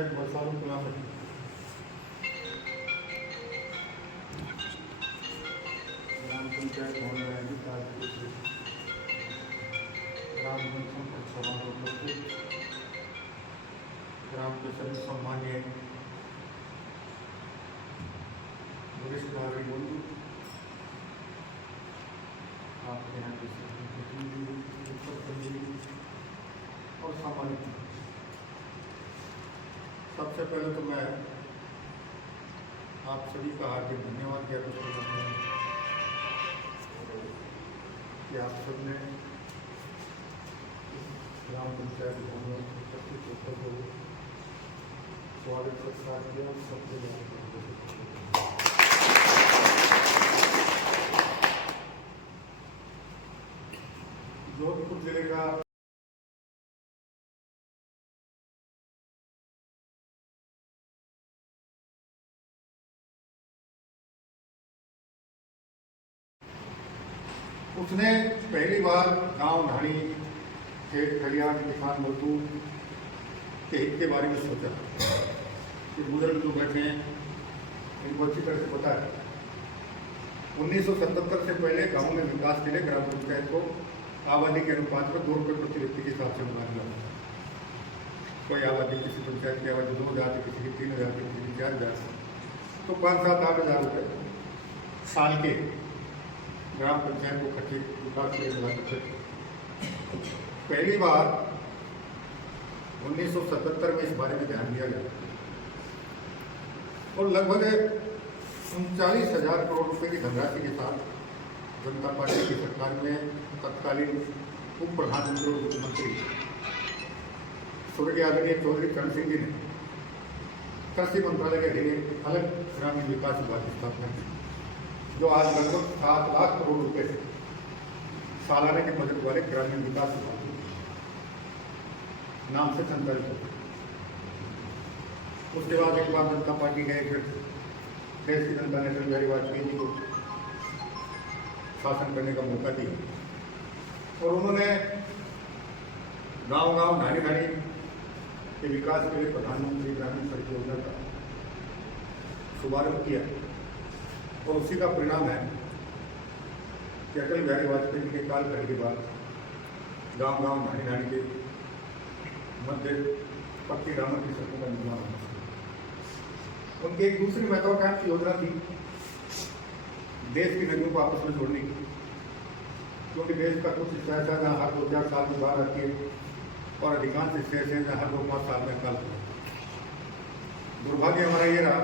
पंचायत बरसालू कलापति ग्राम पंचायत भवन में आयोजित ग्राम जनसंपर्क सभा में उपस्थित ग्राम के सभी सम्मान्य वरिष्ठ नागरिक बंधु, आपके यहाँ के प्रतिनिधि और सामान्य, सबसे पहले तो मैं आप सभी का हार्दिक धन्यवाद ज्ञापित करता हूँ कि आप सबने ग्राम पंचायत भवन में उपस्थित होकर को स्वागत सत्कार किया। सबसे जोधपुर जिले का उसने पहली बार गांव ढाणी खेत खलियान किसान मजदूर के हित के बारे में सोचा कि बुजुर्ग जो बैठे हैं इनको अच्छी तरह से पता है 1977 से पहले गांव में विकास के लिए ग्राम पंचायत को आबादी के अनुपात में 2 रुपये प्रति व्यक्ति के हिसाब से बनाया गया। कोई आबादी किसी पंचायत की आबादी 2000 थी, किसी की 3000 थी, किसी की 4000, तो 5-7-8 हज़ार रुपये साल के ग्राम पंचायत को खर्चे विकास के लिए मिला करते थे। पहली बार 1977 में इस बारे में ध्यान दिया गया और लगभग 39,000 करोड़ रुपए की धनराशि के साथ जनता पार्टी की सरकार में तत्कालीन उप प्रधानमंत्री और मुख्यमंत्री स्वर्गीय आदरणीय चौधरी चरण सिंह जी ने कृषि मंत्रालय के अधीन अलग ग्रामीण विकास विभाग की स्थापना की, जो आज लगभग 7 लाख करोड़ रुपए सालाना के बजट वाले ग्रामीण विकास विभाग नाम से संचालित होते। उसके बाद एक बार जनता पार्टी गए, फिर देश की जनता ने अटल बिहारी वाजपेयी जी को शासन करने का मौका दिया और उन्होंने गांव-गांव ढाणी-ढाणी के विकास के लिए प्रधानमंत्री ग्रामीण सड़क योजना का शुभारंभ किया और उसी का परिणाम है कि अटल बिहारी वाजपेयी जी के कार्यकाल के बाद गांव-गांव ढाणी-ढाणी के मध्य पक्की डामर की सड़कों का निर्माण होना। उनकी एक दूसरी महत्वाकांक्षी योजना थी देश की नदियों को आपस में जोड़ने की, क्योंकि देश का कुछ हिस्सा ऐसा जहाँ हर 2-4 साल में बाढ़ आती है और अधिकांश हिस्से ऐसे हैं जहाँ हर 2-5 साल में अकाल होता है। दुर्भाग्य हमारा ये रहा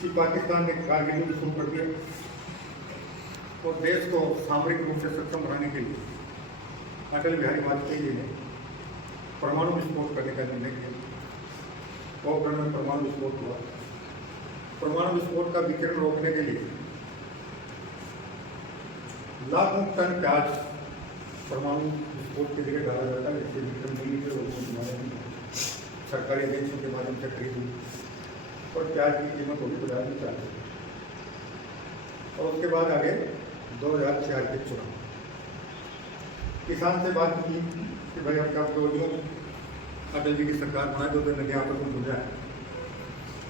कि पाकिस्तान ने कारगिल युद्ध शुरू कर दिया और देश को सामरिक रूप से सक्षम बनाने के लिए अटल बिहारी वाजपेयी जी ने परमाणु विस्फोट करने का निर्णय किया। पोखरण में परमाणु विस्फोट हुआ। परमाणु विस्फोट का विकिरण रोकने के लिए लाखों टन प्याज परमाणु विस्फोट की जगह डाला जाता है, जिससे विकिरण मिली के रोकने सरकारी एजेंसियों के माध्यम से खरीदी और प्याज की कीमत होगी 50-40। और उसके बाद आगे 2004 के चुनाव, किसान से बात की कि भाई अब आप जो अटल जी की सरकार बनाए 2 नदी आपस में जुड़ जाए,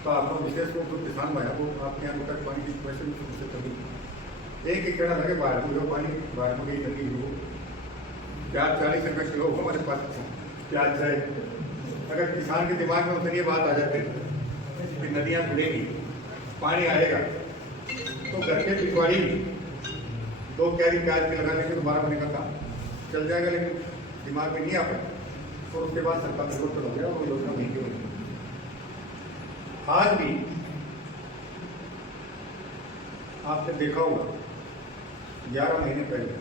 तो आप लोग विशेष रूप से किसान भाई को आपके यहाँ तक पानी की वैसे भी समस्या कमी एक ही कहना लगे बाहर में जो पानी बाहर में गई नदी हो 40 रुपये किलो हो हमारे पास प्याज जाए। अगर किसान के दिमाग में उसे ये बात आ जाती कि नदियाँ जुड़ेंगी, पानी आएगा, तो घर के पिछवाड़ी 2 क्यारी प्याज के लगाने के दोबारा बने का काम चल जाएगा, लेकिन दिमाग में नहीं आ पाए और उसके बाद सरकार परिवर्तन हो गया और वो योजना नहीं की। आज भी आपने देखा होगा 11 महीने पहले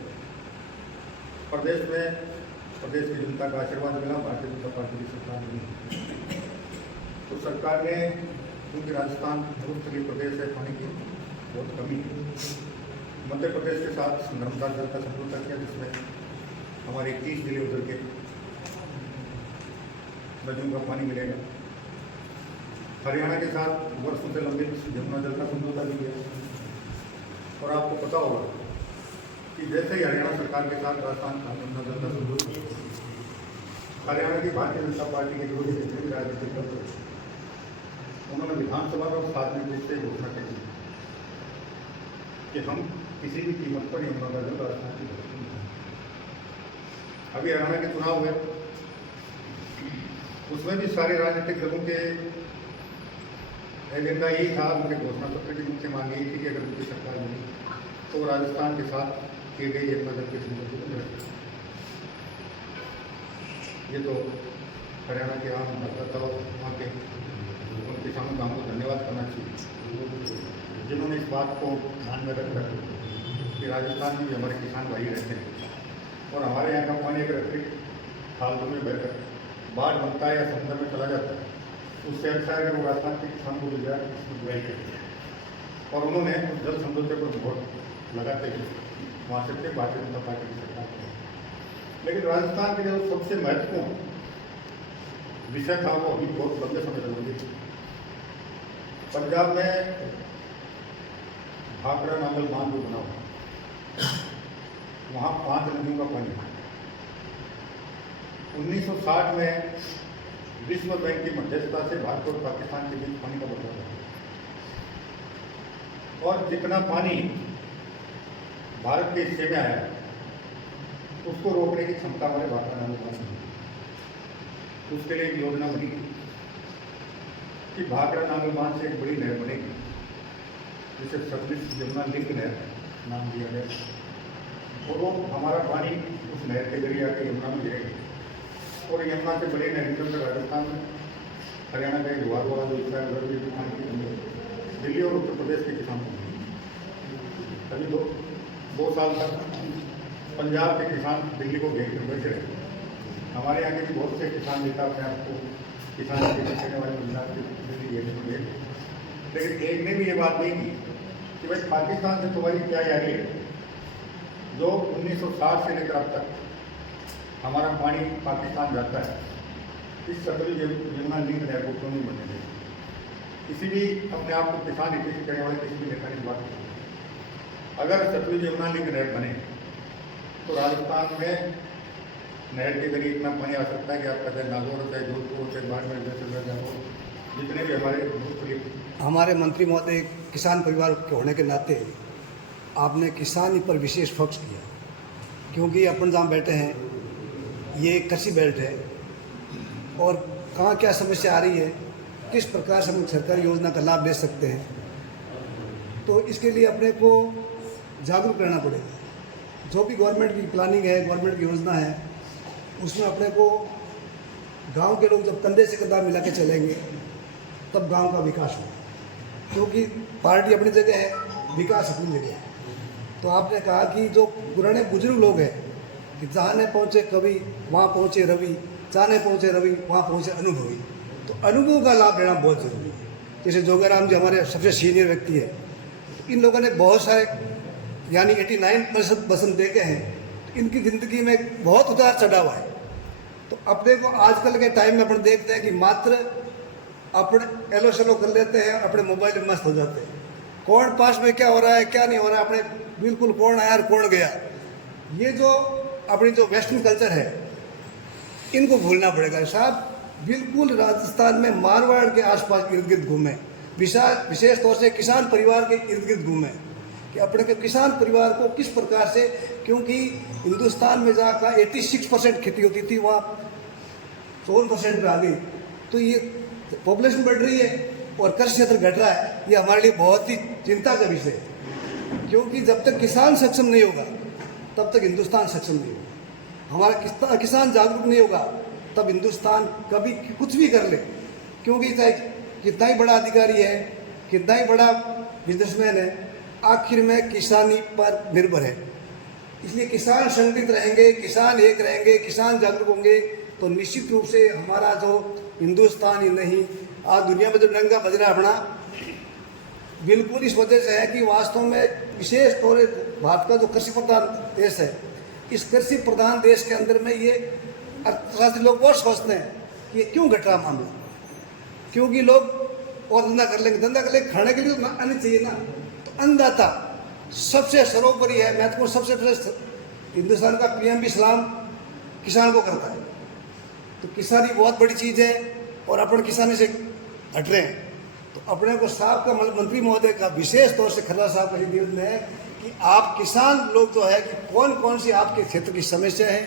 प्रदेश की जनता का आशीर्वाद मिला, भारतीय जनता पार्टी की सरकार बनी। तो सरकार ने, क्योंकि राजस्थान भूस्थलीय प्रदेश है, पानी की बहुत कमी है, मध्य प्रदेश के साथ नर्मदा जल का समझौता किया, जिसमें हमारे 30 जिले उधर के नदियों का पानी मिलेगा। हरियाणा के साथ वर्षों से लंबित यमुना जल का समझौता भी किया। और आपको पता होगा कि जैसे ही हरियाणा सरकार के साथ राजस्थान का यमुना जल का समझौता हरियाणा की भारतीय जनता पार्टी के विरोधी जितने भी राजनीतिक दल थे, उन्होंने विधानसभा में सार्वजनिक रूप से घोषणा की कि हम किसी भी कीमत पर यमुना का जल राजस्थान की धरती में। अभी हरियाणा के चुनाव हुए, उसमें भी सारे राजनीतिक दलों के एजेंडा यही था, उनके घोषणा पत्र की मुख्य मांग यही थी कि अगर उनकी सरकार मिली तो राजस्थान के साथ किए गए यमुना जल के समझौते को रखें। ये तो हरियाणा के आम मतदाता और वहाँ के उन किसानों का हमको धन्यवाद करना चाहिए, जिन्होंने इस बात को ध्यान में रखकर कि राजस्थान में भी हमारे किसान भाई रहते हैं और हमारे यहाँ का पानी अगर अतिरिक्त फालतू में बहकर बाढ़ बनता है या समुद्र में चला जाता है, उससे अच्छा है अगर वो राजस्थान के किसान को मिल जाए, इसकी बुराई करते हैं। और उन्होंने जल समझौते पर वोट लगाते हुए वहाँ से थे भारतीय जनता पार्टी की सरकार को। लेकिन राजस्थान के जो सबसे महत्वपूर्ण विषय था वो अभी बहुत लंबे समय तक होगी। पंजाब में भाखड़ा नांगल बांध जो बना हुआ, वहाँ 5 नदियों का पानी है। 1960 में विश्व बैंक की मध्यस्थता से भारत और पाकिस्तान के बीच पानी का बंटवारा हुआ और जितना पानी भारत के हिस्से में आया उसको रोकने की क्षमता हमारे भाखड़ा नांगल बांध में। उसके लिए एक योजना बनी कि भाखड़ा नांगल बांध से एक बड़ी नहर बनेगी, जिसे सतलुज यमुना लिंक नहर नाम दिया गया। और वो हमारा पानी उस नहर के जरिए आकर यमुना में गिरेगा और यमुना से बड़े नहर निकलकर राजस्थान में, हरियाणा का एक जुआर वाला जो हिस्सा है उधर भी किसान की कमी है। दिल्ली और उत्तर प्रदेश के किसान को अभी 2 साल तक पंजाब के किसान दिल्ली को घेर कर बैठे रहे। हमारे यहाँ के भी बहुत से किसान नेता अपने आप को किसान करने वाले पंजाब के दिल्ली घेरने को गए, लेकिन एक ने भी ये बात नहीं की कि भाई पाकिस्तान से तुम्हारी क्या यारी है जो 1960 से लेकर अब तक हमारा पानी पाकिस्तान जाता है, इस सतलुज यमुना लिंक नहर को क्यों नहीं बनने देते। किसी भी अपने आप को किसान हित करने वाले किसी भी नेता ने बात की, अगर सतलुज यमुना लिंक नहर बने तो राजस्थान में नहर के जरिए इतना पानी आ सकता है कि आपका चाहे नागौर, चाहे जोधपुर, चाहे बाड़मेर, जैसलमेर, जितने भी हमारे मंत्री महोदय किसान परिवार के होने के नाते आपने किसान पर विशेष फोकस किया, क्योंकि अपन जहाँ बैठे हैं ये कृषि बेल्ट है और कहाँ क्या समस्या आ रही है, किस प्रकार से हम सरकारी योजना का लाभ ले सकते हैं, तो इसके लिए अपने को जागरूक रहना पड़ेगा। जो भी गवर्नमेंट की प्लानिंग है, गवर्नमेंट की योजना है, उसमें अपने को गांव के लोग जब कंधे से कंधा मिला के चलेंगे तब गांव का विकास होगा, क्योंकि पार्टी अपनी जगह है, विकास अपनी जगह है। तो आपने कहा कि जो पुराने बुजुर्ग लोग हैं कि जहाँ नहीं पहुँचे कवि वहाँ पहुँचे रवि, जहाँ नहीं पहुँचे रवि वहाँ पहुँचे अनुभवी, तो अनुभव का लाभ लेना बहुत जरूरी है। जैसे जोगाराम जी हमारे सबसे सीनियर व्यक्ति है, इन लोगों ने बहुत सारे यानी 89% देखे हैं, इनकी ज़िंदगी में बहुत उतार चढ़ाव है। तो अपने को आजकल के टाइम में अपन देखते हैं कि मात्र अपने एलो सेलो कर लेते हैं, अपने मोबाइल में मस्त हो जाते हैं, कौन पास में क्या हो रहा है क्या नहीं हो रहा है, अपने बिल्कुल कौन आया और कौन गया। ये जो अपनी जो वेस्टर्न कल्चर है इनको भूलना पड़ेगा साहब। बिल्कुल राजस्थान में मारवाड़ के आसपास इर्द गिर्द घूमें, विशेष तौर से किसान परिवार के इर्द गिर्द घूमें कि अपने के किसान परिवार को किस प्रकार से, क्योंकि हिंदुस्तान में जहाँ 86% खेती होती थी वहाँ 54% पे आ गई। तो ये पॉपुलेशन बढ़ रही है और कृषि क्षेत्र घट रहा है, ये हमारे लिए बहुत ही चिंता का विषय है, क्योंकि जब तक किसान सक्षम नहीं होगा तब तक हिंदुस्तान सक्षम नहीं होगा। हमारा किसान जागरूक नहीं होगा तब हिंदुस्तान कभी कुछ भी कर ले, क्योंकि चाहे कितना ही बड़ा अधिकारी है, कितना ही बड़ा बिजनेसमैन है, आखिर में किसानी पर निर्भर है। इसलिए किसान संगठित रहेंगे, किसान एक रहेंगे, किसान जागरूक होंगे तो निश्चित रूप से हमारा जो हिंदुस्तान ही नहीं आज दुनिया में जो डंका बज रहा है अपना, बिल्कुल इस वजह से है कि वास्तव में विशेष तौर पर भारत का जो कृषि प्रधान देश है, इस कृषि प्रधान देश के अंदर में ये अर्थशास्त्री लोग और सोचते हैं कि ये क्यों घट रहा मामला, क्योंकि लोग और धंधा कर लेंगे, खाने के लिए तो आने चाहिए ना। तो अन्नदाता सबसे सर्वोपरि है, महत्वपूर्ण सबसे पहले हिंदुस्तान का पीएम भी सलाम किसान को करता है। तो किसानी बहुत बड़ी चीज़ है और अपन किसानी से हट रहे हैं। तो अपने को साहब का मंत्री महोदय का विशेष तौर से खन्ना साहब का ये निवेदन है कि आप किसान लोग जो है कि कौन कौन सी आपके क्षेत्र की समस्या है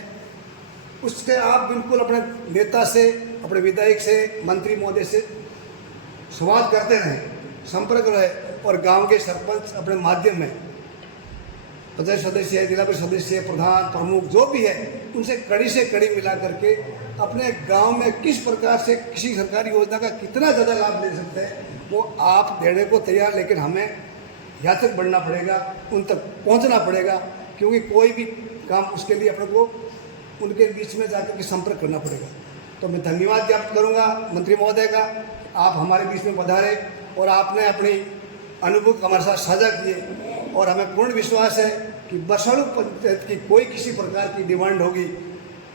उससे आप बिल्कुल अपने नेता से, अपने विधायक से, मंत्री महोदय से संवाद करते रहें, संपर्क रहे और गांव के सरपंच अपने माध्यम में पंचायत सदस्य है, जिला परिषद सदस्य, प्रधान, प्रमुख जो भी है उनसे कड़ी से कड़ी मिला करके अपने गांव में किस प्रकार से किसी सरकारी योजना का कितना ज़्यादा लाभ ले सकते हैं वो आप देने को तैयार, लेकिन हमें यहाँ तक बढ़ना पड़ेगा, उन तक पहुँचना पड़ेगा, क्योंकि कोई भी काम उसके लिए अपने को उनके बीच में जाकर के संपर्क करना पड़ेगा। तो मैं धन्यवाद ज्ञापित करूँगा मंत्री महोदय का, आप हमारे बीच में पधारे और आपने अपनी अनुभव हमारे साथ साझा किए और हमें पूर्ण विश्वास है कि बरसाड़ू पंचायत की कोई किसी प्रकार की डिमांड होगी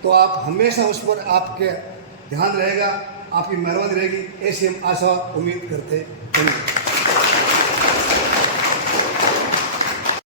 तो आप हमेशा उस पर आपके ध्यान रहेगा, आपकी मेहरबानी रहेगी, ऐसी हम आशा उम्मीद करते हैं। धन्यवाद।